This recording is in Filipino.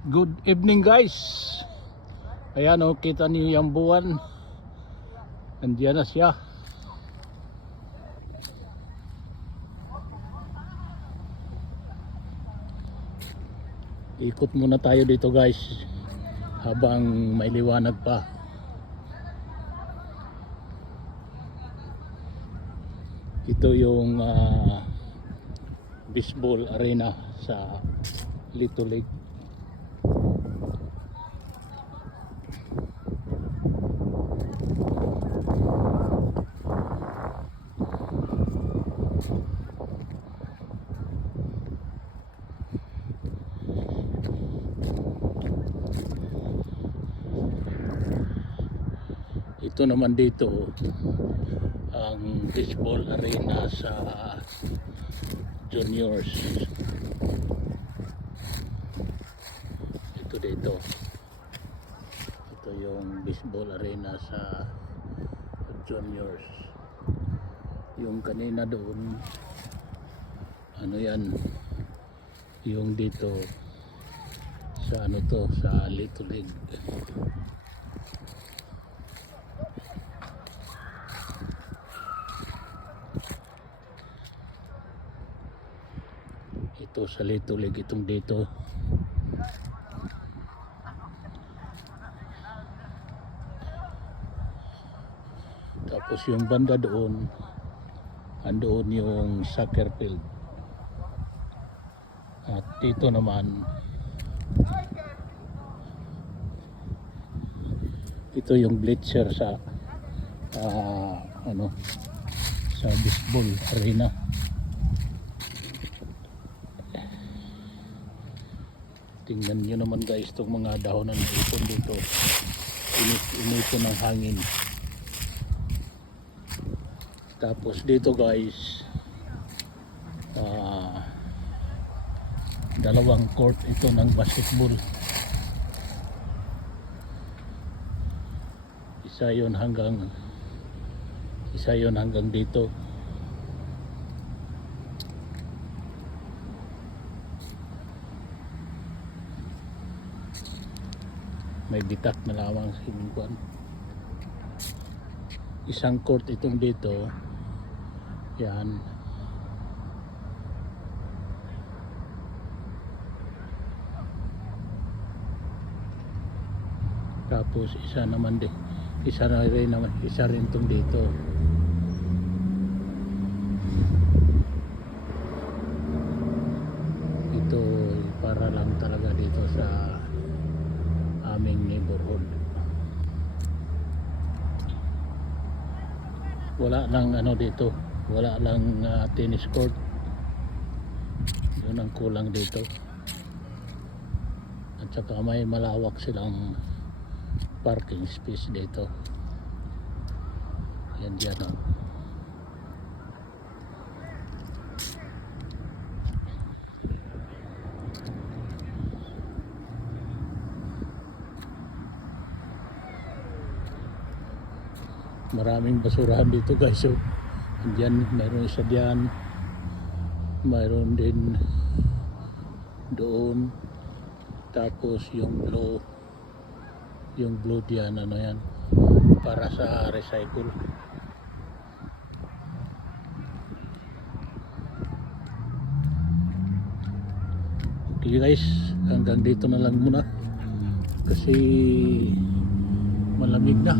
Good evening guys. Ayan o, kita niyo yung buwan. Andiyan na siya. Ikot muna tayo dito guys habang may liwanag pa. Ito yung baseball arena sa Little Lake. Ito naman dito ang baseball arena sa juniors. Ito dito. Ito yung baseball arena sa juniors. Yung kanina doon, ano yan, yung dito sa ano to, sa Little League. Ito sa Little League, itong dito. Tapos yung banda doon, andoon yung soccer field. At dito naman, ito yung bleacher sa sa baseball arena. Tingnan nyo naman guys itong mga dahonan na ipon dito. Inito ng hangin. Tapos dito guys, dalawang court ito ng basketball. Isa yon hanggang dito. May bitak na lamang sa himuan. Isang court itong dito. Yan. Tapos isa naman din. Isa rin itong dito. Ito para lang talaga dito sa aming neighborhood. Wala lang ano dito, wala lang tennis court. Yun ang kulang dito. At saka may malawak silang parking space dito. Yan dyan o. Maraming basurahan dito guys. So, andyan, mayroon isa diyan, mayroon din doon. Tapos yung blue diyan, ano yan, para sa recycle. Okay guys, hanggang dito na lang muna kasi malamig na.